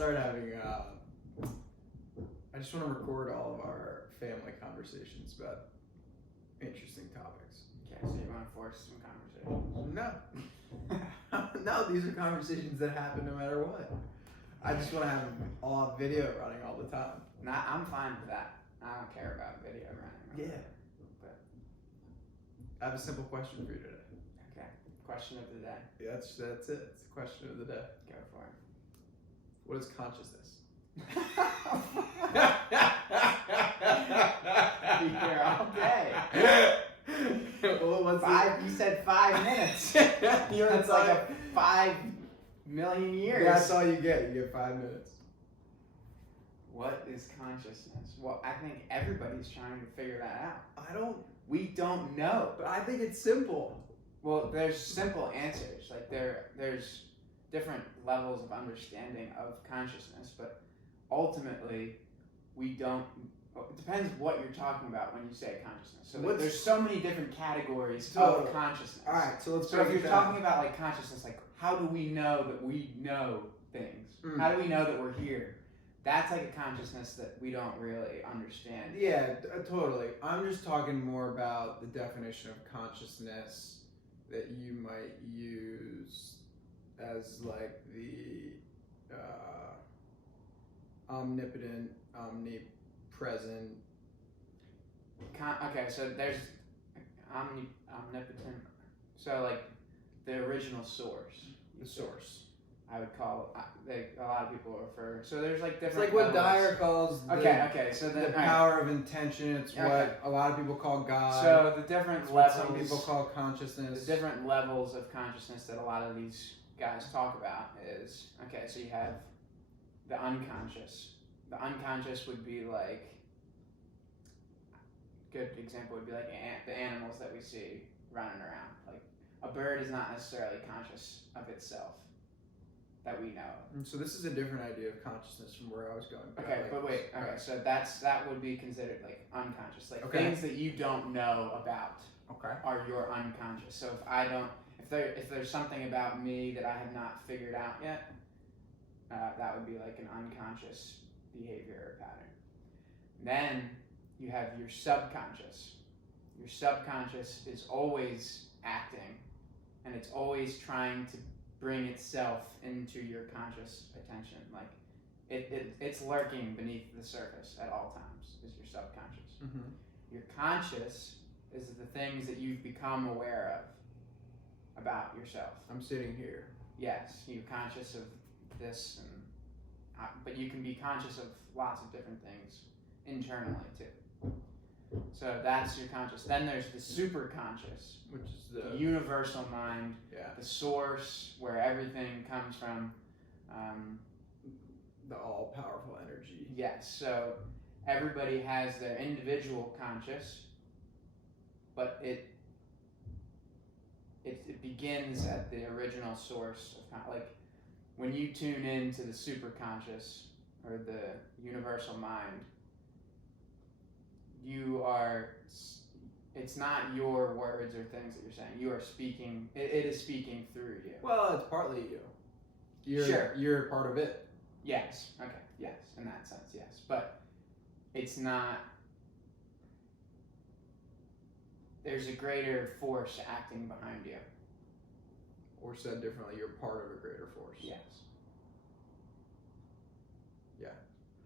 start having. I just want to record all of our family conversations about interesting topics. Okay, so you want to force some conversation? No. No, these are conversations that happen no matter what. I just want to have all video running all the time. Nah, I'm fine with that. I don't care about video running. Yeah. But I have a simple question for you today. okay, question of the day. Yeah, that's it. It's the question of the day. Go for it. What is consciousness? Be here all day. Well, what's You said 5 minutes. It's like a 5 million years. Yeah, that's all you get. You get 5 minutes. What is consciousness? Well, I think everybody's trying to figure that out. We don't know. But I think it's simple. Well, there's simple answers. Like there's different levels of understanding of consciousness, but ultimately, we don't. It depends what you're talking about when you say consciousness. So there's so many different categories of consciousness. All right, so let's. So if you're talking about like consciousness, like how do we know that we know things? How do we know that we're here? That's like a consciousness that we don't really understand. Yeah, totally. I'm just talking more about the definition of consciousness that you might use as like the omnipotent, omnipresent. Okay, so there's omnipotent. So like the original source. The source. I would call a lot of people refer. So there's like different. It's like what levels. Dyer calls the power of intention. It's what a lot of people call God. So the different levels. Some people call consciousness. The different levels of consciousness that a lot of these guys talk about is so you have the unconscious. The unconscious would be like. Good example would be like the animals that we see running around. Like a bird is not necessarily conscious of itself. That we know. And so this is a different idea of consciousness from where I was going. Okay, but wait. Okay, so that would be considered like unconscious, like things that you don't know about. Okay. Are your unconscious. So if there's something about me that I have not figured out yet, that would be like an unconscious behavior or pattern. Then you have your subconscious. Your subconscious is always acting, and it's always trying to bring itself into your conscious attention. Like it's lurking beneath the surface at all times is your subconscious. Mm-hmm. Your conscious is the things that you've become aware of about yourself. I'm sitting here. Yes, you're conscious of this, but you can be conscious of lots of different things internally too. So that's your conscious. Then there's the superconscious, which is the universal mind, the source where everything comes from. The all-powerful energy. Yes, so everybody has their individual conscious, but it begins at the original source of like when you tune into the superconscious or the universal mind. It's not your words or things that you're saying. You are speaking, it is speaking through you. Well, it's partly you. You're part of it. Yes, okay, yes, in that sense, yes. But it's not, there's a greater force acting behind you. Or said differently, you're part of a greater force. Yes. Yeah.